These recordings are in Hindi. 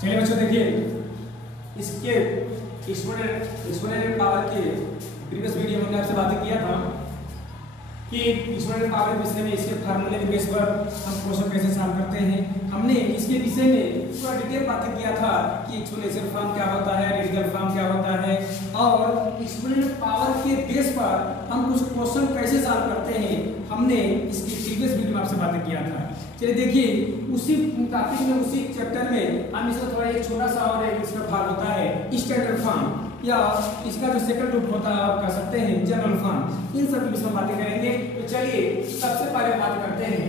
चलिए बच्चों देखिए, इसके एक्सपोनेंशियल पावर के प्रीवियस वीडियो में हमने आपसे बातें किया था कि एक्सपोनेंशियल पावर के विषय में इसके फार्मूले के बेस पर हम क्वेश्चन कैसे सॉल्व करते हैं। हमने इसके विषय में पूरा डिटेल बातें किया था कि एक्सपोनेंशियल फॉर्म क्या होता है, रेडिकल फॉर्म क्या होता है और एक्सपोनेंशियल पावर के बेस पर हम कुछ क्वेश्चन कैसे सॉल्व करते हैं। हमने इसकी प्रीवियस वीडियो में आपसे बातें किया था। चलिए देखिए, उसी टॉपिक में उसी चैप्टर में हम इसका थोड़ा एक छोटा सा और एक इसका भाग होता है स्टैंडर्ड फॉर्म, या इसका जो सेकंड रूप होता है आप कह सकते हैं जनरल फॉर्म। इन सब के विषय में बातें करेंगे। तो चलिए सबसे पहले बात करते हैं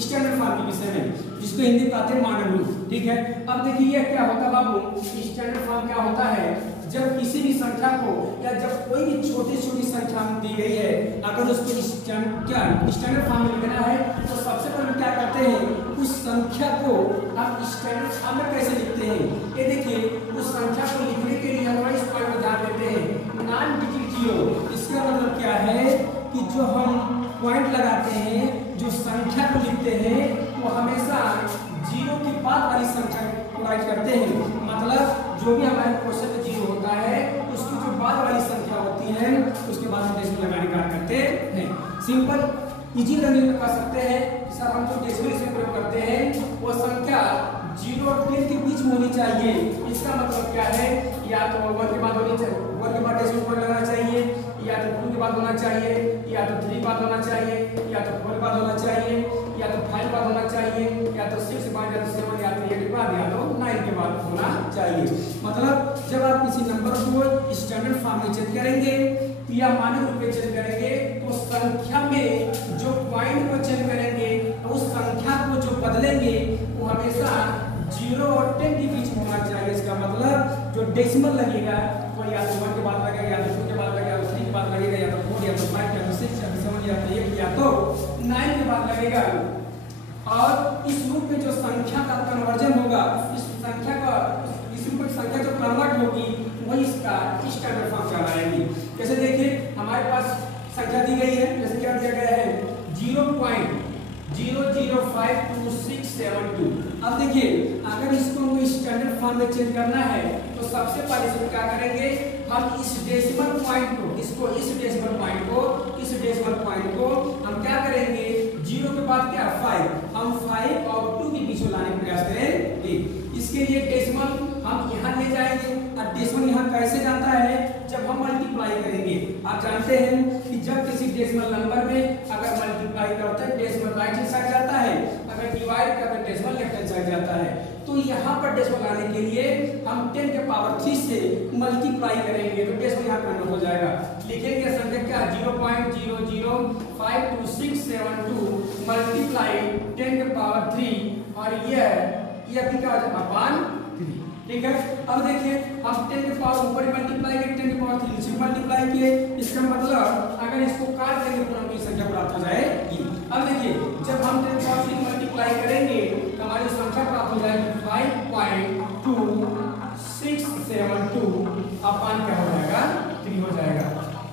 स्टैंडर्ड फॉर्म के विषय में, जिसको हिंदी में कहते हैं मानक रूप। ठीक है, अब देखिए यह क्या होता है बाबू, स्टैंडर्ड फॉर्म क्या होता है, जब किसी भी संख्या को या जब कोई भी छोटी छोटी संख्या दी गई है, अगर उसको स्टैंडर्ड फॉर्म में लिखना है तो सबसे पहले क्या करते हैं, उस संख्या को आप स्टैंडर्ड फॉर्म में कैसे लिखते हैं। ये देखिए, उस संख्या को लिखने के लिए हम इस पॉइंट को ध्यान देते हैं, नॉन डिजिट जीरो। इसका मतलब क्या है कि जो हम पॉइंट लगाते हैं, जो संख्या को लिखते हैं, वो हमेशा जीरो के बाद वाली संख्या को राइट करते हैं। मतलब जो भी हमारे क्वेश्चन में जीरो होता है, उसकी जो बाद वाली संख्या होती है उसके बाद हम डेसिमल लगाने का करते हैं। सिंपल इजी लर्निंग में कर सकते हैं। सर हम जो डेसिमल इसमें प्रयोग करते हैं वो संख्या 0 और 10 के बीच में होनी चाहिए। इसका मतलब क्या है, या तो 1 के बाद होनी चाहिए, 1 के बाद डेसिमल पॉइंट लगाना चाहिए, या तो 2 के बाद होना चाहिए, या तो 3 के बाद होना चाहिए, या तो 4 के बाद होना चाहिए, या तो 5 के बाद होना चाहिए, या तो 6 के बाद, या तो 7, या तो 8 के बाद, या तो 9 के बाद होना चाहिए। मतलब जब आप किसी नंबर को स्टैंडर्ड फॉर्म में चेंज करेंगे या मानक रूप में चेंज करेंगे तो संख्या में जो पॉइंट को चेंज करेंगे तो उस संख्या को जो बदलेंगे वो हमेशा 0 और 10 के बीच में होना चाहिए। इसका मतलब जो डेसिमल लगेगा वो या तो 1 के बाद लगेगा, या तो 2 के बाद लगेगा, या तो 3 के बाद लगेगा, या तो 4, या तो 5, या तो 6, या तो 7, या तो 8, या तो 9 के बाद लगेगा। और इस रूप में जो संख्या का कन्वर्जन होगा, इस संख्या का इस रूप में संख्या जो कन्वर्ट होगी वही इसका स्टैंडर्ड फॉर्म कहलाएगी। जैसे देखिए हमारे पास संख्या दी गई है, जैसे क्या दिया गया है 0.005262। अब देखिए अगर इसको हमको स्टैंडर्ड फॉर्म में चेंज करना है तो सबसे पहले इसमें क्या करेंगे, हम इस डेसिमल पॉइंट को इस डेसिमल पॉइंट को हम क्या करेंगे, 0 के बाद क्या 5, हम 5 और 2 के बीच में लाने का प्रयास करेंगे। इसके लिए डेसिमल हम यहाँ ले जाएंगे और डेसिमल यहाँ कैसे जाता है, जब हम मल्टीप्लाई करेंगे। आप जानते हैं कि जब किसी डेसिमल नंबर में अगर मल्टीप्लाई करते हैं डेसिमल राइट हैंड साइड जाता है, अगर डिवाइड करते हैं डेसिमल लेफ्ट हैंड साइड जाता है। तो यहाँ पर डेसिमल लाने के लिए हम 10 के पावर 3 से मल्टीप्लाई करेंगे तो डेसिमल यहाँ कन्वर्ट हो जाएगा। लिखेंगे संख्या क्या 0.005262 मल्टीप्लाई 10 के पावर 3 और यह भी क्या हो जाएगा अपान 3। ठीक है, अब देखिए हम 10 के पावर ऊपर मल्टीप्लाई करें, 10 के पावर 3 नीचे मल्टीप्लाई किए। इसका मतलब अगर इसको काट देंगे तो हमको संख्या प्राप्त हो जाएगी। अब देखिए जब हम 10 के पावर 3 मल्टीप्लाई करेंगे तो हमारी संख्या प्राप्त हो जाएगी 5.2672 अपान क्या हो जाएगा 3 हो जाएगा।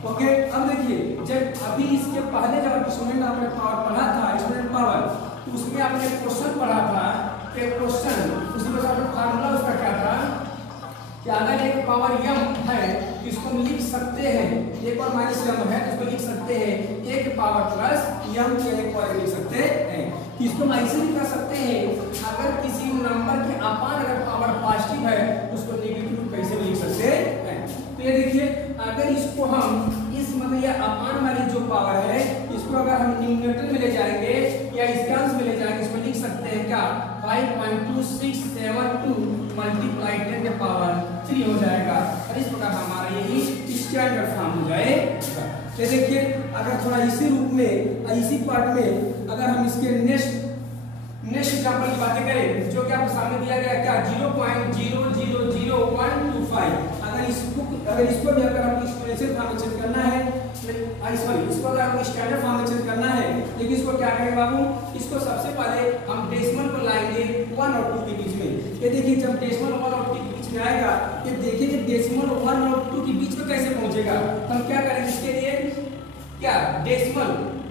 ओके, अब देखिए जब अभी इसके पहले जब एक्सपोनेंट आपने पावर पढ़ा था, एक्सपोनेंट पावर, तो उसमें आपने क्वेश्चन पढ़ा था कि क्वेश्चन उसमें फार्मूला उसका क्या था कि अगर एक पावर m है तो इसको हम लिख सकते हैं, एक और माइनस m है तो इसको लिख सकते हैं एक पावर प्लस m के एक पावर लिख सकते हैं। इसको हम ऐसे भी कर सकते हैं, अगर किसी नंबर के अपान अगर पावर पॉजिटिव है उसको नेगेटिव कैसे भी लिख सकते हैं। तो ये देखिए अगर इसको हम इस मतलब ये अपान वाली जो पावर है इसको अगर हम न्यूमरेटर में ले जाएंगे या इसके अंश में ले जाएंगे, इसको लिख सकते हैं क्या 5.2672 मल्टीप्लाई 10 के पावर 3 हो जाएगा। और इस प्रकार हमारा यही स्टैंडर्ड फॉर्म हो जाएगा। तो देखिए अगर थोड़ा इसी रूप में इसी पार्ट में अगर हम इसके नेक्स्ट एग्जांपल की बातें करें, जो कि आपके सामने दिया गया क्या 0.000125। अगर इसको भी अगर आपको एक्सपोनेंशियल फॉर्म में चेंज करना है, इसको अगर आपको स्टैंडर्ड फॉर्म में चेंज करना है, लेकिन इसको क्या करेंगे बाबू, इसको सबसे पहले हम डेसिमल को लाएंगे 1 और 2 के बीच में। ये देखिए जब डेसिमल 1 और 2 के बीच में आएगा, ये देखिए कि डेसिमल 1 और 2 के बीच में कैसे पहुंचेगा। तो हम क्या करेंगे इसके लिए, क्या डेसिमल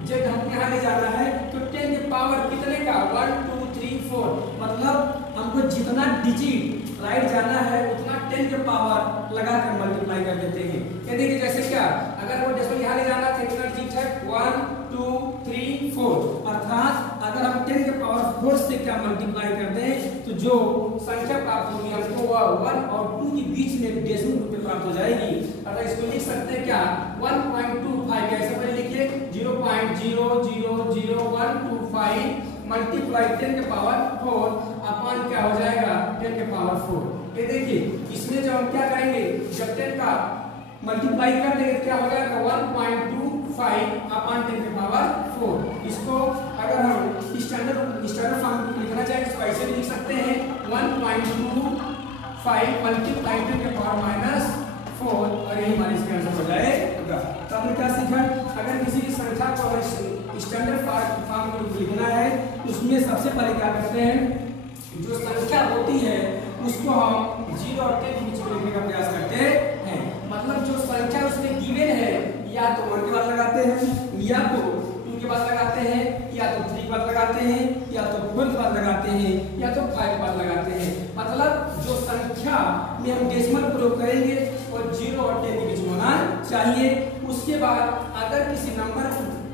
जब हम यहाँ ले जाना है तो 10 के पावर कितने का 1 2 3 4, मतलब हमको जितना डिजिट राइट जाना है उतना 10 के पावर लगाकर मल्टीप्लाई कर देते हैं। ये देखिए जैसे क्या, अगर वो डेसिमल यहाँ ले जाना था कितना डिजिट है 1 2 3 4, अर्थात अगर हम 10 के पावर 4 से क्या मल्टीप्लाई कर दें तो जो संख्या प्राप्त होगी हमको वह 1 और 2 के बीच में डेसिमल रूप में प्राप्त हो जाएगी। अगर इसको लिख सकते हैं क्या 1.25, कैसे पहले लिखिए 0.0000125 मल्टीप्लाई 10 के पावर 4 अपॉन क्या हो जाएगा 10 के पावर 4। ये देखिए इसमें जब हम क्या करेंगे, जब 10 का मल्टीप्लाई कर देंगे क्या हो जाएगा 1.25 अपॉन 10 के पावर 4। इसको अगर हम स्टैंडर्ड फॉर्म लिखना चाहें तो ऐसे भी लिख सकते हैं 1.25 मल्टीप्लाई 10 के पावर -4 और यही हमारे इसका आंसर हो जाएगा। तो आपने क्या सीखा, अगर किसी की संख्या को स्टैंडर्ड फॉर्म में लिखना है तो उसमें सबसे पहले क्या करते हैं, जो संख्या होती है उसको हम 0 और 10 के बीच में लिखने का प्रयास करते हैं। मतलब जो संख्या उसमें गिवन है या तो 1 के बाद लगाते हैं, या तो 2 के बाद लगाते हैं, या तो 3 के बाद लगाते हैं, या तो 4 के बाद लगाते हैं, या तो 5 के बाद लगाते हैं। मतलब जो संख्या में हम डेसिमल प्रयोग करेंगे वो 0 और 10 के बीच में होना चाहिए। उसके बाद अगर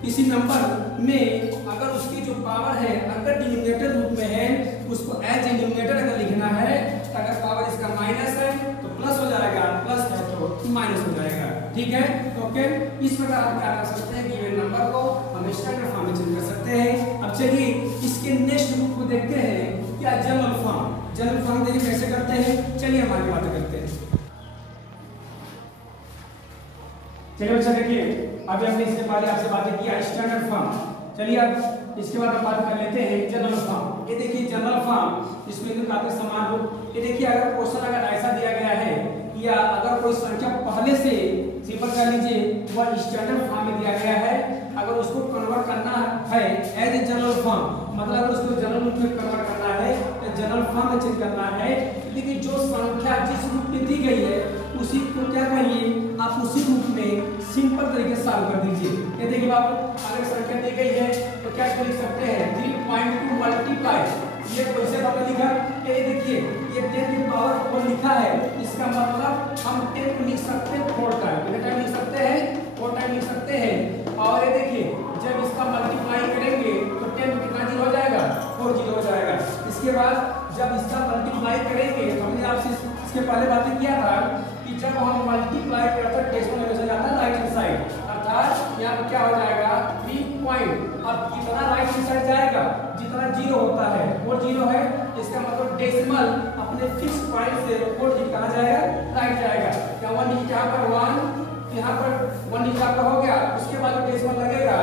किसी नंबर में अगर उसकी जो पावर है अगर डिनोमिनेटर रूप में है उसको एज ए न्यूमरेटर अगर लिखना है, अगर पावर इसका माइनस है तो प्लस हो जाएगा, प्लस है तो माइनस हो जाएगा। ठीक है, ओके। इस प्रकार हम क्या कर सकते हैं, गिवन नंबर को हम स्टैंडर्ड फॉर्म में चेंज कर सकते हैं। अब चलिए इसके नेक्स्ट रूप को देखते हैं, क्या जनरल फॉर्म। जनरल फॉर्म देखिए कैसे करते हैं, चलिए हम आगे बात करते हैं। चलिए बच्चा देखिए, अभी हमने इसके पहले आपसे बातें किया स्टैंडर्ड फॉर्म। चलिए अब इसके बाद हम बात कर लेते हैं जनरल फॉर्म। ये देखिए जनरल फॉर्म, इसमें तो काफी समान हो। ये देखिए अगर क्वेश्चन अगर ऐसा दिया गया है या अगर कोई संख्या पहले से सिंपल कर लीजिए वह स्टैंडर्ड फॉर्म में दिया गया है, अगर उसको कन्वर्ट करना है एज ए जनरल फॉर्म, मतलब अगर उसको जनरल रूप में कन्वर्ट करना है या जनरल फॉर्म में चेंज करना है, लेकिन जो संख्या जिस रूप में दी गई है उसी को क्या करिए आप उसी रूप में सिंपल तरीके से सॉल्व कर दीजिए। ये देखिए आप अगर संख्या दी गई है तो क्या लिख सकते हैं 3.2 मल्टीप्लाई, ये कैसे हमने लिखा, ये देखिए ये 10 की पावर 4 लिखा है, इसका मतलब हम 10 को लिख सकते हैं 4 टाइम, कितने टाइम लिख सकते हैं 4 टाइम लिख सकते हैं। और ये देखिए जब इसका मल्टीप्लाई करेंगे तो 10 कितना जीरो हो जाएगा 4 जीरो हो जाएगा। इसके बाद जब इसका मल्टीप्लाई करेंगे तो हमने आपसे इसके पहले बातें किया था कि जब हम मल्टीप्लाई करते हैं डेसिमल नंबर जाता है राइट हैंड साइड, अर्थात यहाँ पर क्या हो जाएगा 3 पॉइंट। अब कितना राइट हैंड साइड जाएगा, जितना जीरो होता है वो जीरो है, इसका मतलब डेसिमल अपने फिक्स पॉइंट से 4 डिजिट कहाँ जाएगा राइट जाएगा। क्या 1 डिजिट यहाँ पर 1, यहाँ पर 1 डिजिट आपका हो गया, उसके बाद डेसिमल लगेगा,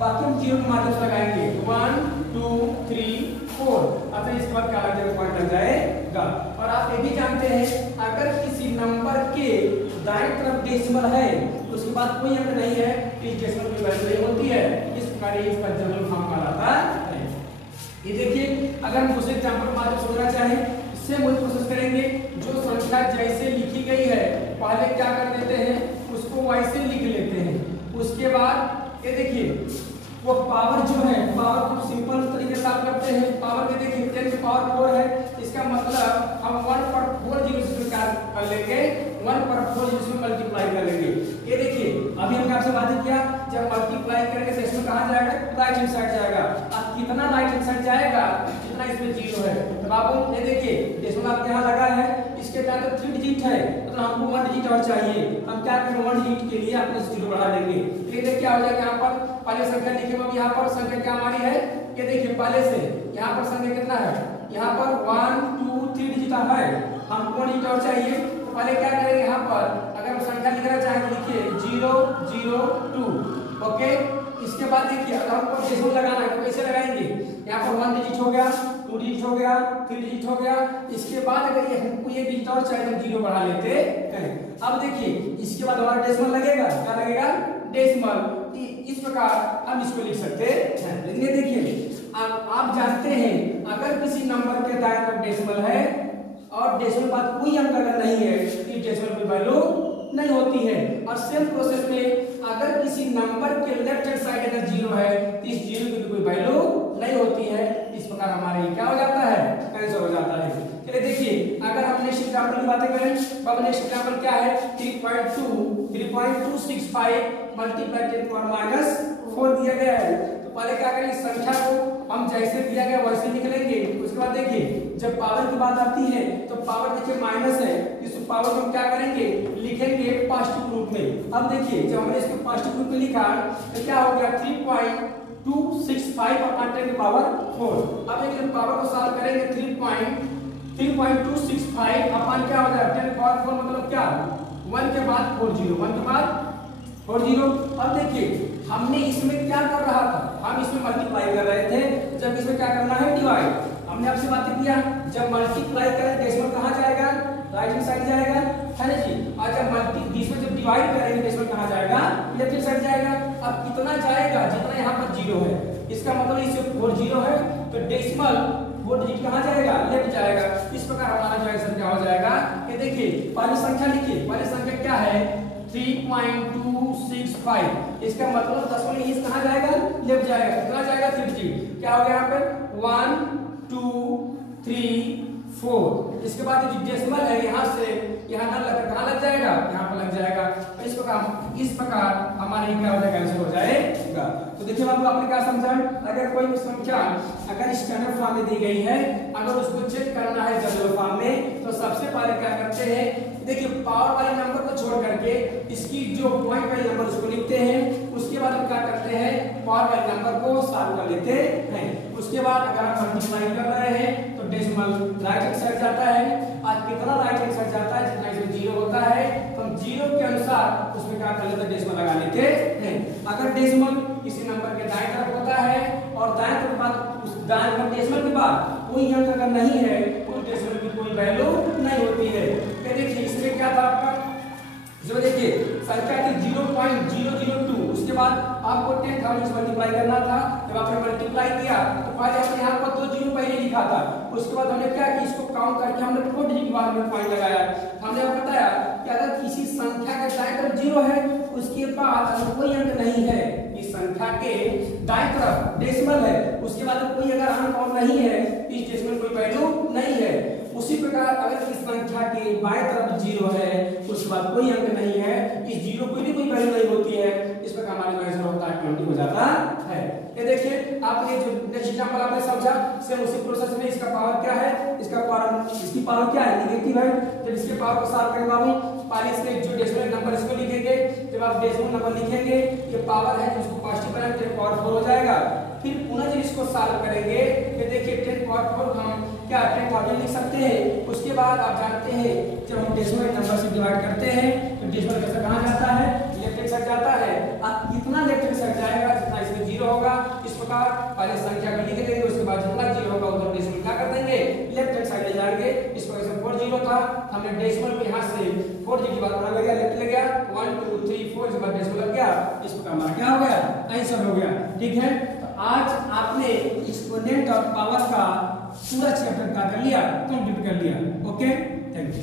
बाकी हम जीरो के माध्यम से लगाएंगे 1 2 3 4, अतः इसके बाद क्या लग पॉइंट लग जाएगा। और आप ये भी जानते हैं अगर किसी नंबर के दाएं तरफ डेसिमल है तो उसके बाद कोई अंक नहीं है तो इस डेसिमल की वैल्यू नहीं होती है। इस प्रकार इसका जनरल फॉर्म कहलाता है। ये देखिए अगर हम दूसरे एग्जांपल माध्यम समझना चाहें, इससे वही प्रोसेस करेंगे, जो संख्या जैसे लिखी गई है पहले क्या कर देते हैं उसको वैसे लिख लेते हैं। उसके बाद ये देखिए वो पावर जो है पावर को सिंपल तरीके से आप करते हैं, पावर के देखिए 10 की पावर 4 है, इसका मतलब हम 1 पर 4 जीरो से कर लेंगे, 1 पर 4 जीरो से मल्टीप्लाई कर लेंगे। ये देखिए अभी हमने आपसे बात किया जब मल्टीप्लाई करेंगे तो इसमें कहां जाएगा राइट हैंड साइड जाएगा। अब कितना राइट हैंड साइड जाएगा जितना इसमें जीरो है। तो बाबू ये देखिए डेसिमल आपके यहां लगा है, इसके बाद 3 डिजिट है तो हमको 1 डिजिट और चाहिए, हम क्या करेंगे 1 डिजिट के लिए अपने जीरो बढ़ा देंगे। ये देखिए क्या हो जाएगा, यहाँ पर पहले संख्या लिखे अब यहाँ पर संख्या क्या हमारी है, ये देखिए पहले से यहाँ पर संख्या कितना है, यहाँ पर 1 2 3 डिजिट है, हमको 1 डिजिट और चाहिए। तो पहले क्या करेंगे यहाँ पर अगर हम संख्या लिखना चाहें तो लिखिए 0 0 2, ओके। इसके बाद देखिए अगर हमको डेसिमल लगाना है तो कैसे लगाएंगे, यहाँ पर 1 डिजिट हो गया, 2 डिजिट हो गया, 3 डिजिट हो गया। इसके बाद अगर ये हमको ये डिजिट और चाहिए तो जीरो बढ़ा लेते हैं। अब देखिए इसके बाद हमारा डेसिमल लगेगा, क्या लगेगा डेसिमल। इस प्रकार हम इसको लिख सकते हैं। लेकिन ये देखिए आप जानते हैं अगर किसी नंबर के दाएं तरफ डेसिमल है और डेसिमल बाद कोई अंक अगर नहीं है तो डेसिमल की वैल्यू नहीं होती है। और सेम प्रोसेस में अगर किसी नंबर के लेफ्ट हैंड साइड अगर जीरो है तो इस जीरो की कोई वैल्यू नहीं होती है। इस प्रकार हमारे क्या हो जाता है आंसर हो जाता है। चलिए देखिए एग्जांपल की बातें करें तो अब नेक्स्ट एग्जांपल क्या है 3.265 मल्टीप्लाई 10⁻⁴ दिया गया है। तो पहले क्या करेंगे, संख्या को हम जैसे दिया गया वैसे लिख लेंगे। उसके बाद देखिए जब पावर की बात आती है तो पावर देखिए माइनस है, इस पावर को हम क्या करेंगे, लिखेंगे पॉजिटिव रूप में। अब देखिए जब हमने इसको पॉजिटिव रूप में लिखा तो क्या हो गया 3.265 अपॉन 10⁻⁴। अब देखिए पावर को सॉल्व करेंगे 3.265 अपॉन क्या हो जाएगा 10⁻⁴, मतलब क्या 1 के बाद 40, 1 के बाद 40। अब देखिए हमने इसमें क्या कर रहा था, हम इसमें मल्टीप्लाई कर रहे थे, जब इसमें क्या करना है डिवाइड। हमने आपसे बात किया जब मल्टीप्लाई करें डेसिमल कहां जाएगा, राइट हैंड साइड जाएगा, है ना जी। और जब इसमें जब डिवाइड करेंगे डेसिमल कहां जाएगा, लेफ्ट हैंड साइड जाएगा। अब कितना जाएगा, जितना यहाँ पर 0 है, इसका मतलब इससे 40 है तो डेसिमल 4 डिजिट कहां जाएगा, लेफ्ट जाएगा। इस प्रकार हमारा जो आंसर क्या हो जाएगा, ये देखिए पहली संख्या लिखिए, पहली संख्या क्या है 3.265, इसका मतलब दशमलव इंच कहां जाएगा, लेफ्ट जाएगा। कितना जाएगा 3 डिजिट, क्या हो गया यहाँ पे 1 2 3 4। इसके बाद जो डेसिमल है यहाँ से यहाँ ना लगकर कहां लग जाएगा, यहाँ पर लग जाएगा। तो इस प्रकार हमारे क्या हो जाएगा, आंसर हो जाएगा। तो देखिए बाबू आपने क्या समझा, अगर कोई भी संख्या अगर स्टैंडर्ड फॉर्म में दी गई है, अगर उसको चेक करना है जनरल फॉर्म में, तो सबसे पहले क्या करते हैं, देखिए पावर वाले नंबर को छोड़ करके इसकी जो पॉइंट वाले नंबर उसको लिखते हैं। उसके बाद हम क्या करते हैं, पावर वाले नंबर को सॉल्व कर लेते हैं। उसके बाद अगर हम मल्टीप्लाई कर रहे हैं तो डेसिमल राइट हैंड साइड जाता है। आज कितना राइट हैंड साइड जाता है, जितना इसमें 0 होता है तो हम 0 के अनुसार उसमें क्या कर लेते हैं, डेसिमल लगा लेते हैं। अगर डेसिमल किसी नंबर के दाएं तरफ होता है और दाएं तरफ के बाद उस दाएं तरफ डेसिमल के बाद कोई अंक अगर नहीं है तो डेसिमल की कोई वैल्यू नहीं होती है। तो देखिए इसमें क्या था आपका, जो देखिए संख्या थी 0.002, उसके बाद आपको 10,000 से मल्टीप्लाई करना था। जब आपने मल्टीप्लाई किया तो पहले हमने यहाँ पर 2 जीरो पहले लिखा था। उसके बाद हमने क्या किया, इसको काउंट करके हमने 4 डिजिट के बाद में पॉइंट लगाया। हमने आपको बताया कि अगर किसी संख्या का दाएं तरफ 0 है, उसके बाद अगर कोई अंक नहीं है, इस संख्या के दाएं तरफ डेसिमल है, उसके बाद कोई अगर अंक और नहीं है, इस डेसिमल कोई वैल्यू नहीं है। उसी प्रकार अगर इस संख्या के बाएं तरफ 0 है, उसके बाद कोई अंक नहीं है, इस 0 की भी कोई वैल्यू नहीं होती है, इस प्रकार हमारा आंसर होता है 20 हो जाता है। ये देखिए आपने जो नेक्स्ट एग्जांपल आपने समझा, सेम उसी प्रोसेस में इसका पावर क्या है, इसकी पावर क्या है, नेगेटिव है। जब इसके पावर को सॉल्व करेंगे बाबू, पहले इसके जो डेसिमल नंबर इसको लिखेंगे। जब आप डेसिमल नंबर लिखेंगे, ये पावर है तो इसको पॉजिटिव बनाएंगे तो पावर 4 हो जाएगा। फिर पुनः जब इसको सॉल्व करेंगे तो देखिए 10⁻⁴ हम क्या 10,000 लिख सकते हैं। उसके बाद आप जानते हैं जब हम डेसिमल नंबर से डिवाइड करते हैं तो डेसिमल कैसे कहां जाता है, लेफ्ट हैंड साइड जाता है। अब कितना लेफ्ट हैंड साइड जाएगा, जितना इसमें 0 होगा। इस प्रकार पहले संख्या को लिख लेंगे, उसके बाद जितना 0 होगा उतना डेसिमल क्या कर देंगे, लेफ्ट हैंड साइड ले जाएंगे। इस प्रकार से 4 0 था, हमने डेसिमल को यहां से 4 डिजिट बाद बना लिया, लेफ्ट ले गया 1 2 3 4, इसके बाद डेसिमल लग गया। इस प्रकार हमारा क्या हो गया, आंसर हो गया। ठीक है, तो आज आपने एक्सपोनेंट और पावर का पूरा चैप्टर क्या कर लिया, कंप्लीट कर लिया। Okay, thank you.